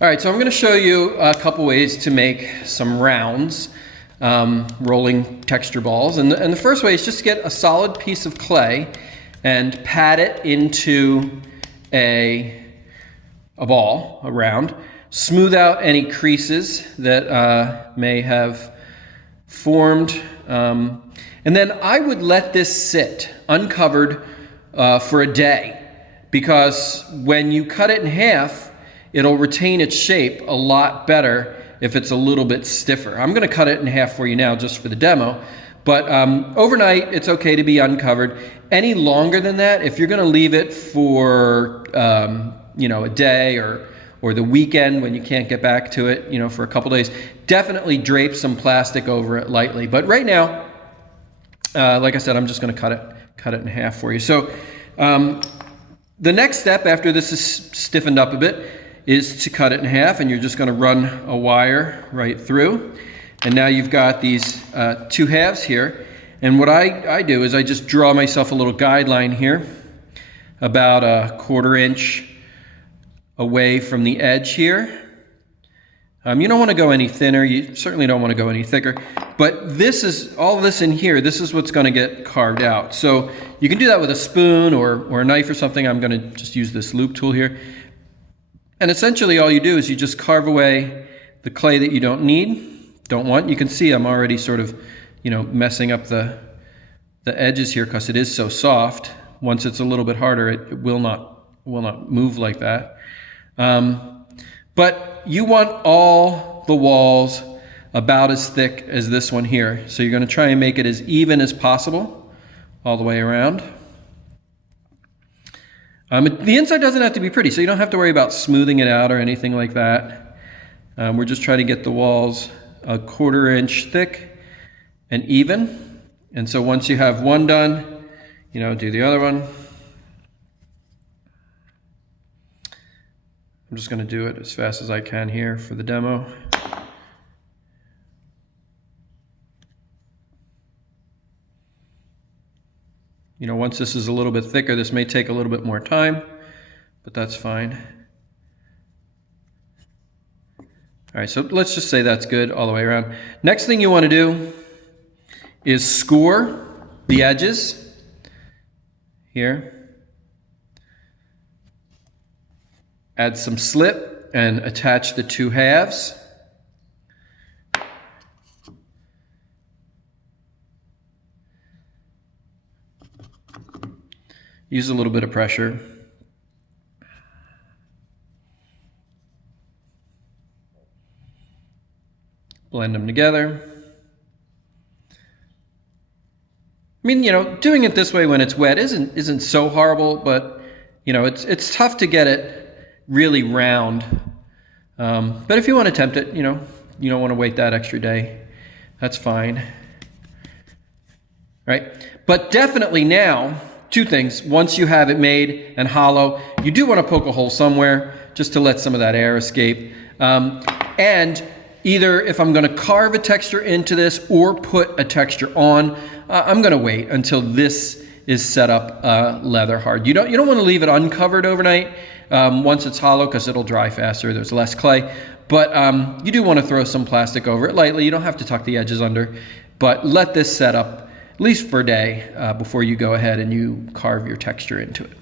All right, so I'm going to show you a couple ways to make some rounds, rolling texture balls. And the first way is just to get a solid piece of clay and pat it into a ball, a round. Smooth out any creases that may have formed. And then I would let this sit uncovered for a day, because when you cut it in half, it'll retain its shape a lot better if it's a little bit stiffer. I'm going to cut it in half for you now just for the demo, but overnight it's okay to be uncovered. Any longer than that, if you're going to leave it for a day or the weekend when you can't get back to it, for a couple days, definitely drape some plastic over it lightly. But right now, like I said, I'm just going to cut it in half for you. So the next step after this is stiffened up a bit is to cut it in half, and you're just going to run a wire right through. And now you've got these two halves here. And what I do is I just draw myself a little guideline here, about a 1/4 inch away from the edge here. You don't want to go any thinner. You certainly don't want to go any thicker. But this is, all this in here, this is what's going to get carved out. So you can do that with a spoon or a knife or something. I'm going to just use this loop tool here. And essentially all you do is you just carve away the clay that you don't want. You can see I'm already sort of, messing up the edges here because it is so soft. Once it's a little bit harder, it will not move like that. But you want all the walls about as thick as this one here. So you're going to try and make it as even as possible all the way around. The inside doesn't have to be pretty, so you don't have to worry about smoothing it out or anything like that. We're just trying to get the walls a 1/4 inch thick and even. And so once you have one done, do the other one. I'm just going to do it as fast as I can here for the demo. Once this is a little bit thicker, this may take a little bit more time, but that's fine. All right, so let's just say that's good all the way around. Next thing you want to do is score the edges here. Add some slip and attach the two halves. Use a little bit of pressure. Blend them together. Doing it this way when it's wet isn't so horrible, but it's tough to get it really round. But if you want to attempt it, you don't want to wait that extra day, that's fine. Right? But definitely now, two things. Once you have it made and hollow, you do want to poke a hole somewhere just to let some of that air escape. And either if I'm going to carve a texture into this or put a texture on, I'm going to wait until this is set up leather hard. You don't want to leave it uncovered overnight once it's hollow, because it'll dry faster. There's less clay. But you do want to throw some plastic over it lightly. You don't have to tuck the edges under, but let this set up at least for a day before you go ahead and you carve your texture into it.